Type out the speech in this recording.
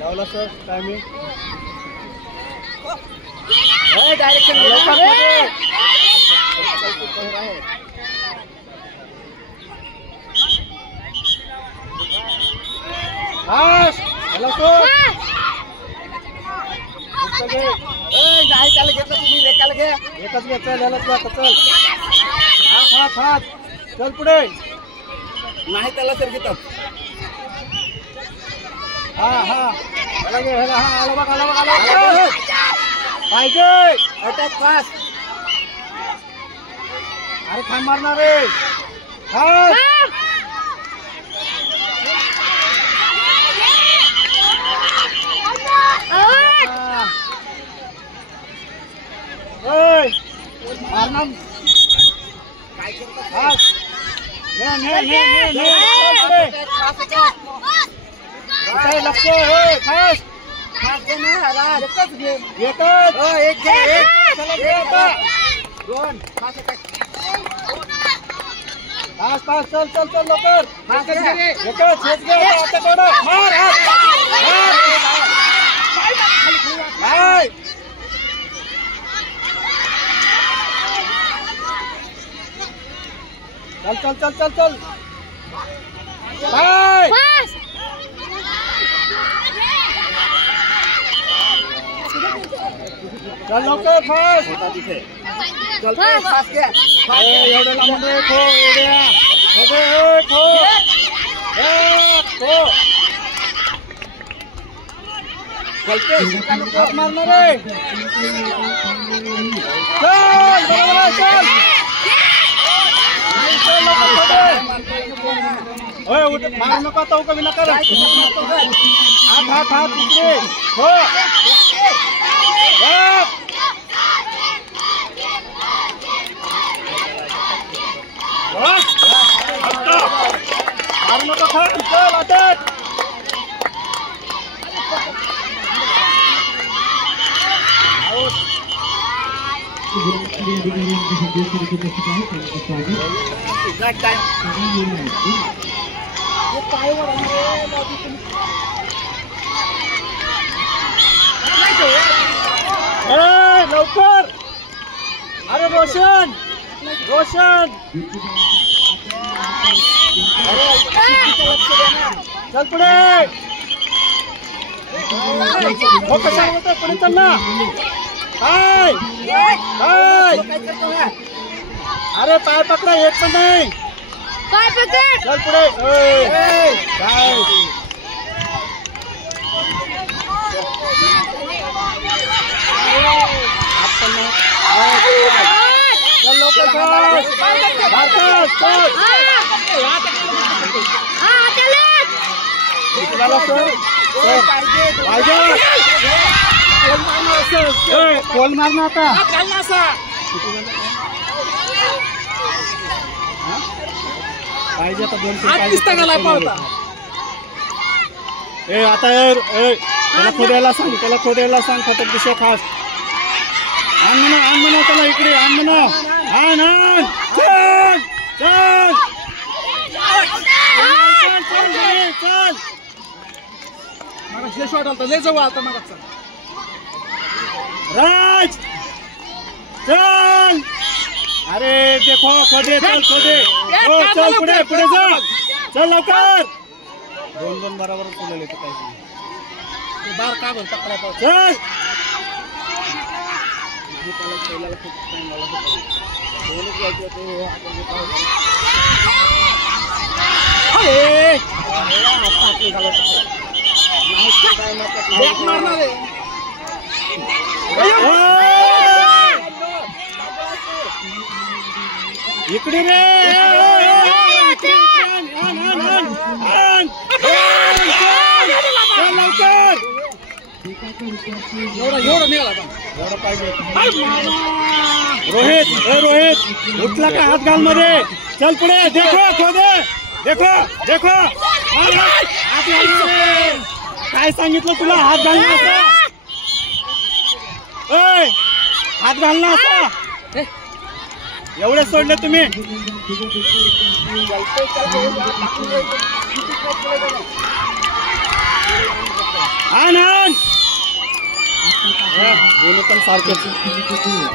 लावला sir timing direction नाही त्याला घेतलं तुम्ही एकाला घे एकच घे चल यालाच घ्या चल हात हात चल पुढे नाही त्याला सर घेतात हा हा याला घे ह्याला हा आला बघ आला बघ आला पाहिजे अटॅक फास्ट अरे खांब मारणार रे हा मारणार काय करतात लक्ष खास एकच गेम एकच एक घे एक चला घे आता दोन फास्ट अटॅक पास पास चल चल चल लवकर फास्ट घे एकच हेच घे आता थोडं मार हात हाय चल चल चल चल चल बाय चल लवकर फास्ट चल फास्ट घे एवढे लांबून खो एवढ्या खो चलते हात मारणार रे चल बरोबर चल मारू नका तो कमी नका हात हात हात इकडे हो मारू नका खान चल अटक लवकर अरे रोशन रोशन चल पुढे कशा होत पुढे चल ना काय काय अरे पाय पकडा एक पण नाही पाय पकड चल पुढे काय चल लवकर कोल मारना आता पाहिजे आता 2 आता त्याला खोद्याला सांग फटक दिशा खास आण म्हणा त्याला इकडे आण म्हणा आण चल चल चल मला शॉट आलता लय जवळ आलता मला राज चल अरे देखो खोदे चल खोदे हो चल पुढे पुढे जा चल लवकर 2-2 बरोबर केलेले तर काही बार का बन पकडा पाव चल त्याला पहिल्याला खूप टाइम लागला होता दोनच जायचे होते इकडे रे लवकर एवढं निघाला एवढं पाहिजे रोहित रोहित उठला का हात घाल मध्ये चल पुढे देखो खोदे देखो देखो काय सांगितलं तुला हात घालणं असा हात घालणं असा एवढे सोडले तुम्ही आण आण. दोन्ही पण सारखेच